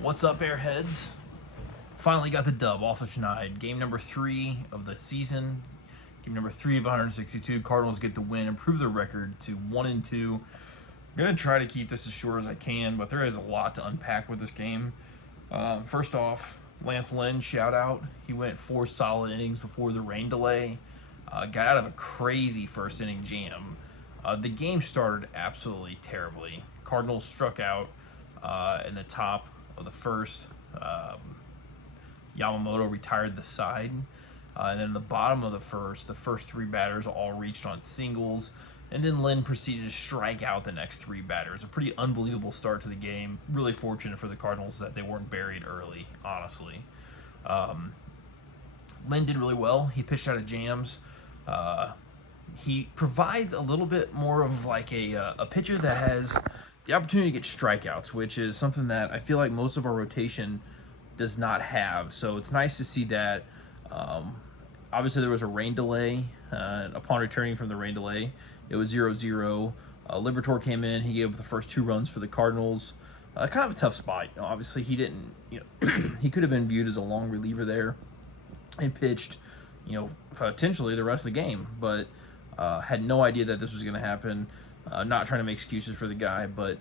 What's up, Airheads? Finally got the dub off of Schneid. Game number 3 of the season. Game number 3 of 162. Cardinals get the win, improve their record to 1-2. I'm going to try to keep this as short as I can, but there is a lot to unpack with this game. First off, Lance Lynn, shout out. He went 4 solid innings before the rain delay. Got out of a crazy first inning jam. The game started absolutely terribly. Cardinals struck out in the top of the first. Yamamoto retired the side. And then the bottom of the first 3 batters all reached on singles. And then Lynn proceeded to strike out the next 3 batters. A pretty unbelievable start to the game. Really fortunate for the Cardinals that they weren't buried early, honestly. Lynn did really well. He pitched out of jams. He provides a little bit more of like a pitcher that has the opportunity to get strikeouts, which is something that I feel like most of our rotation does not have. So it's nice to see that. Obviously, there was a rain delay. Upon returning from the rain delay, it was 0-0. Liberatore came in. He gave up the first 2 runs for the Cardinals. Kind of a tough spot. Obviously, he didn't. He could have been viewed as a long reliever there, and pitched, potentially the rest of the game. But had no idea that this was going to happen. Not trying to make excuses for the guy, but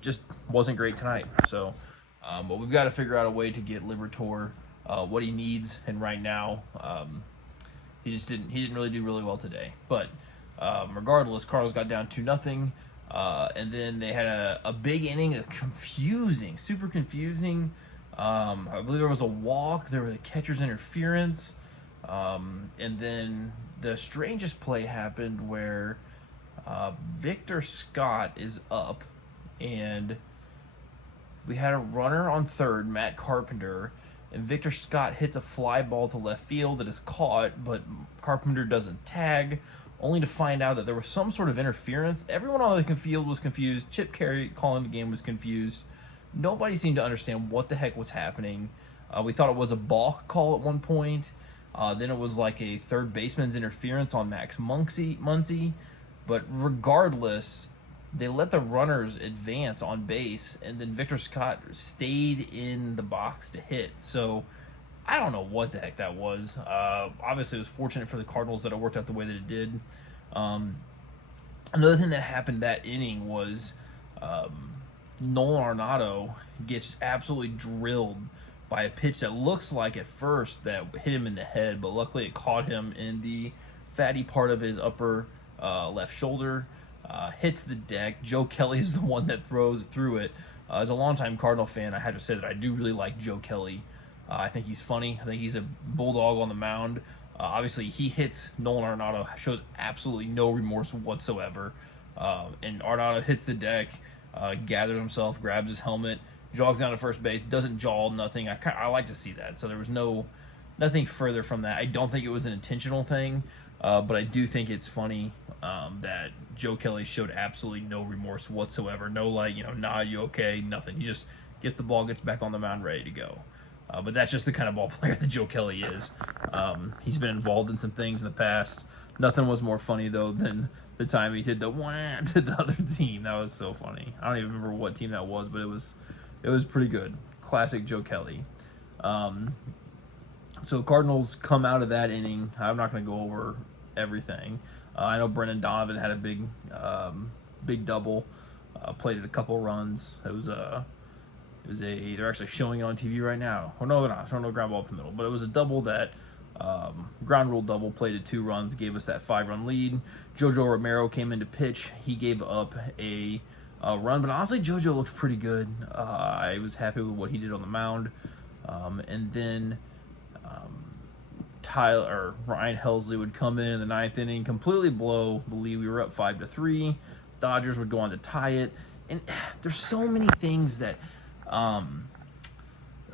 just wasn't great tonight. So, but we've got to figure out a way to get Liberatore what he needs. And right now, he didn't really do really well today. But regardless, Cardinals got down 2-0, and then they had a big inning, super confusing. I believe there was a walk. There was a catcher's interference, and then the strangest play happened where Victor Scott is up, and we had a runner on third, Matt Carpenter, and Victor Scott hits a fly ball to left field that is caught, but Carpenter doesn't tag, only to find out that there was some sort of interference. Everyone on the field was confused. Chip Carey calling the game was confused. Nobody seemed to understand what the heck was happening. We thought it was a balk call at one point. Then it was like a third baseman's interference on Max Muncy. But regardless, they let the runners advance on base, and then Victor Scott stayed in the box to hit. So I don't know what the heck that was. Obviously, it was fortunate for the Cardinals that it worked out the way that it did. Another thing that happened that inning was Nolan Arenado gets absolutely drilled by a pitch that looks like at first that hit him in the head, but luckily it caught him in the fatty part of his upper left shoulder. Hits the deck. Joe Kelly is the one that threw it. As a longtime Cardinal fan, I had to say that I do really like Joe Kelly. I think he's funny. I think he's a bulldog on the mound. Obviously, he hits Nolan Arenado, shows absolutely no remorse whatsoever. And Arenado hits the deck, gathers himself, grabs his helmet, jogs down to first base, doesn't jaw, nothing. I like to see that. So there was nothing further from that. I don't think it was an intentional thing, but I do think it's funny that Joe Kelly showed absolutely no remorse whatsoever. No, nah, you okay? Nothing. He just gets the ball, gets back on the mound, ready to go. But that's just the kind of ball player that Joe Kelly is. He's been involved in some things in the past. Nothing was more funny, though, than the time he did the wah to the other team. That was so funny. I don't even remember what team that was, but it was pretty good. Classic Joe Kelly. So Cardinals come out of that inning. I'm not going to go over everything. I know Brendan Donovan had a big double. Played it a couple runs. They're actually showing it on TV right now. Oh no, they're not. Throwing no ground ball up the middle, but it was a double that ground rule double. Played it 2 runs, gave us that 5-run lead. Jojo Romero came in to pitch. He gave up a run, but honestly, Jojo looked pretty good. I was happy with what he did on the mound, and then Ryan Helsley would come in the 9th inning, completely blow the lead. We were up 5-3. Dodgers would go on to tie it, and there's so many things that.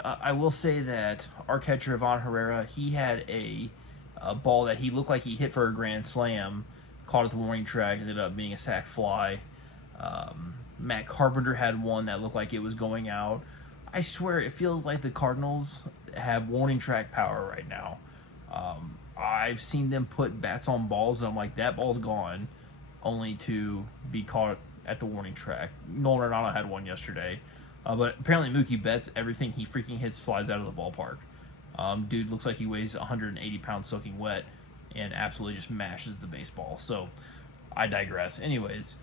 I will say that our catcher, Ivan Herrera, he had a ball that he looked like he hit for a grand slam, caught at the warning track, ended up being a sac fly. Matt Carpenter had one that looked like it was going out. I swear, it feels like the Cardinals have warning track power right now. I've seen them put bats on balls, and I'm like, that ball's gone, only to be caught at the warning track. Nolan Arenado had one yesterday. But apparently Mookie Betts, everything he freaking hits flies out of the ballpark. Dude looks like he weighs 180 pounds soaking wet and absolutely just mashes the baseball. So I digress. Anyways,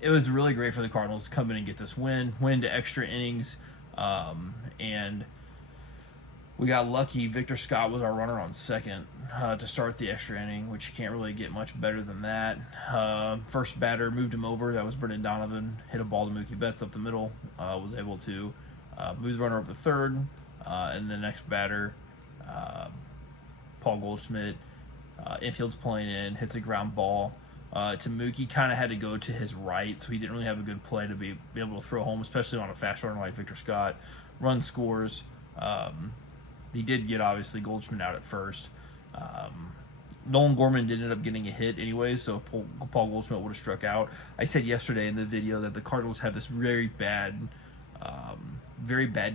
it was really great for the Cardinals to come in and get this win to extra innings, and we got lucky. Victor Scott was our runner on second to start the extra inning, which you can't really get much better than that. First batter moved him over. That was Brendan Donovan. Hit a ball to Mookie Betts up the middle. Was able to move the runner over to third. And the next batter, Paul Goldschmidt, infield's playing in, hits a ground ball to Mookie. Kind of had to go to his right, so he didn't really have a good play to be able to throw home, especially on a fast runner like Victor Scott. Run scores. He did get, obviously, Goldschmidt out at first. Nolan Gorman did end up getting a hit anyway, so Paul Goldschmidt would have struck out. I said yesterday in the video that the Cardinals have this very bad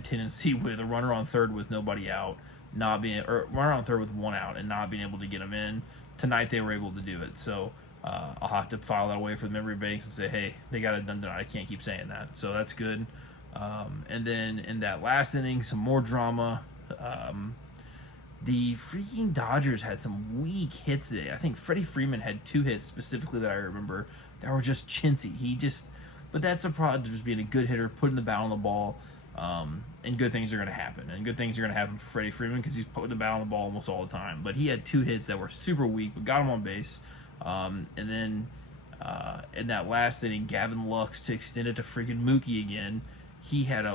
tendency with a runner on third with nobody out, runner on third with one out and not being able to get him in. Tonight they were able to do it, so I'll have to file that away for the memory banks and say, hey, they got it done tonight. I can't keep saying that, so that's good. And then in that last inning, some more drama. The freaking Dodgers had some weak hits today. I think Freddie Freeman had 2 hits specifically that I remember that were just chintzy. But that's a product of just being a good hitter, putting the bat on the ball, and good things are going to happen. And good things are going to happen for Freddie Freeman because he's putting the bat on the ball almost all the time. But he had 2 hits that were super weak, but got him on base. And then in that last inning, Gavin Lux to extend it to freaking Mookie again. He had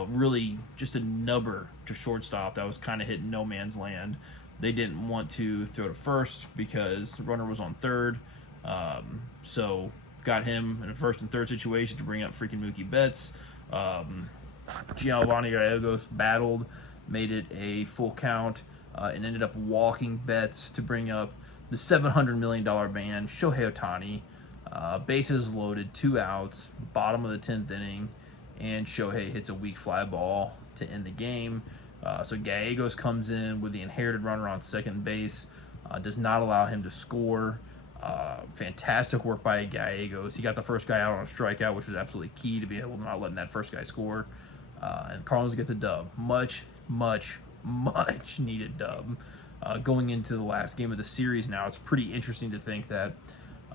just a nubber to shortstop that was kind of hitting no man's land. They didn't want to throw to first because the runner was on third. So got him in a first and third situation to bring up freaking Mookie Betts. Giovanni Gallegos battled, made it a full count, and ended up walking Betts to bring up the $700 million man, Shohei Ohtani. Bases loaded, 2 outs, bottom of the 10th inning. And Shohei hits a weak fly ball to end the game. So Gallegos comes in with the inherited runner on second base, does not allow him to score. Fantastic work by Gallegos. He got the first guy out on a strikeout, which was absolutely key to be able to not letting that first guy score. And Cardinals get the dub. Much needed dub. Going into the last game of the series now, it's pretty interesting to think that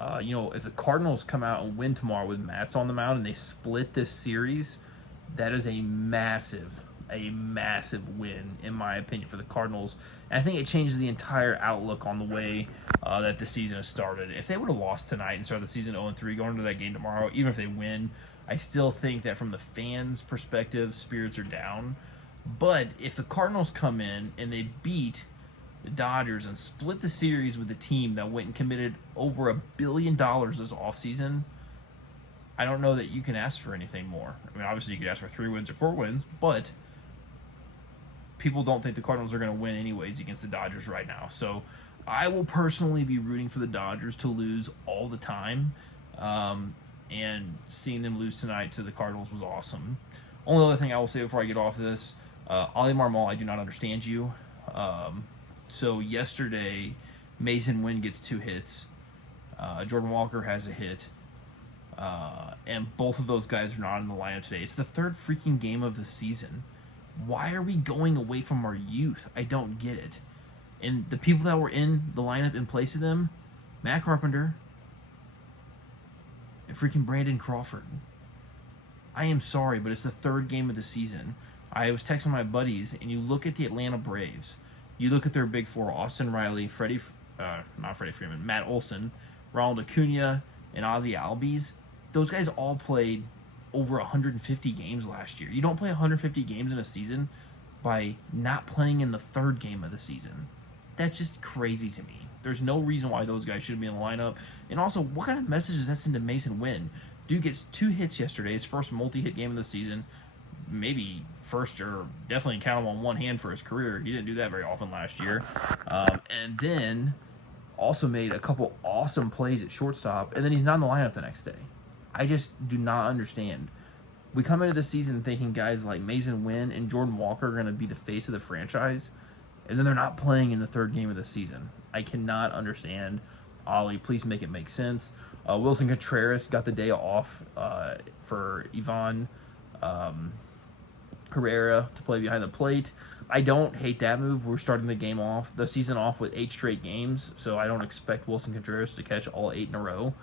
if the Cardinals come out and win tomorrow with Matz on the mound and they split this series, that is a massive win, in my opinion, for the Cardinals. And I think it changes the entire outlook on the way that the season has started. If they would have lost tonight and started the season 0-3 going into that game tomorrow, even if they win, I still think that from the fans' perspective, spirits are down. But if the Cardinals come in and they beat the Dodgers and split the series with the team that went and committed over $1 billion this offseason, I don't know that you can ask for anything more. I mean, obviously you could ask for 3 wins or 4 wins, but people don't think the Cardinals are going to win anyways against the Dodgers right now. So I will personally be rooting for the Dodgers to lose all the time, and seeing them lose tonight to the Cardinals was awesome. Only other thing I will say before I get off this, Oli Marmol, I do not understand you. So yesterday, Mason Wynn gets 2 hits. Jordan Walker has a hit. And both of those guys are not in the lineup today. It's the 3rd freaking game of the season. Why are we going away from our youth? I don't get it. And the people that were in the lineup in place of them, Matt Carpenter and freaking Brandon Crawford. I am sorry, but it's the 3rd game of the season. I was texting my buddies, and you look at the Atlanta Braves. You look at their big 4, Austin Riley, not Freddie Freeman, Matt Olson, Ronald Acuna, and Ozzie Albies. Those guys all played over 150 games last year. You don't play 150 games in a season by not playing in the 3rd game of the season. That's just crazy to me. There's no reason why those guys shouldn't be in the lineup. And also, what kind of message does that send to Mason Wynn? Dude gets 2 hits yesterday, his first multi-hit game of the season. Maybe first, or definitely count him on one hand for his career. He didn't do that very often last year. And then also made a couple awesome plays at shortstop, and then he's not in the lineup the next day. I just do not understand. We come into the season thinking guys like Mason Wynn and Jordan Walker are going to be the face of the franchise, and then they're not playing in the 3rd game of the season. I cannot understand. Ollie, please make it make sense. Wilson Contreras got the day off for Ivan. Herrera to play behind the plate. I don't hate that move. We're starting the season off with 8 straight games, so I don't expect Wilson Contreras to catch all 8 in a row.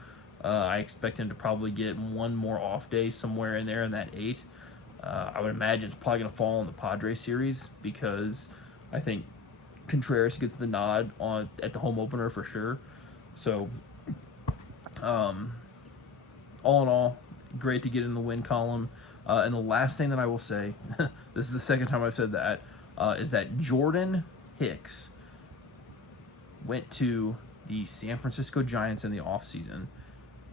I expect him to probably get one more off day somewhere in there in that 8. I would imagine it's probably going to fall in the Padres series because I think Contreras gets the nod at the home opener for sure. So, all in all, great to get in the win column. And the last thing that I will say, this is the second time I've said that, is that Jordan Hicks went to the San Francisco Giants in the offseason,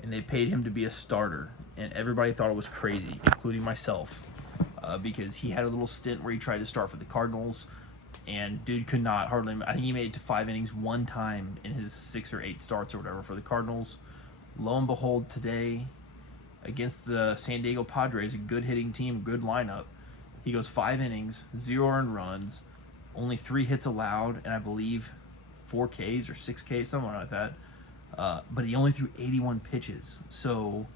and they paid him to be a starter. And everybody thought it was crazy, including myself, because he had a little stint where he tried to start for the Cardinals, and dude could not hardly. I think he made it to 5 innings one time in his 6 or 8 starts or whatever for the Cardinals. Lo and behold, today, against the San Diego Padres, a good hitting team, good lineup, he goes 5 innings, 0 earned runs, only 3 hits allowed, and I believe 4 Ks or 6 Ks, something like that. But he only threw 81 pitches. So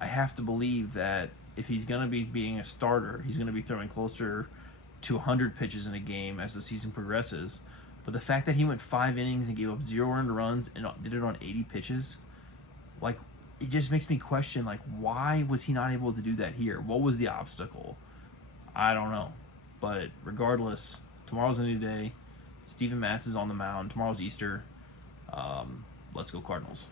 I have to believe that if he's going to be being a starter, he's going to be throwing closer to 100 pitches in a game as the season progresses. But the fact that he went 5 innings and gave up 0 earned runs and did it on 80 pitches, like, it just makes me question, like, why was he not able to do that here? What was the obstacle? I don't know. But regardless, tomorrow's a new day. Steven Matz is on the mound. Tomorrow's Easter. Let's go Cardinals.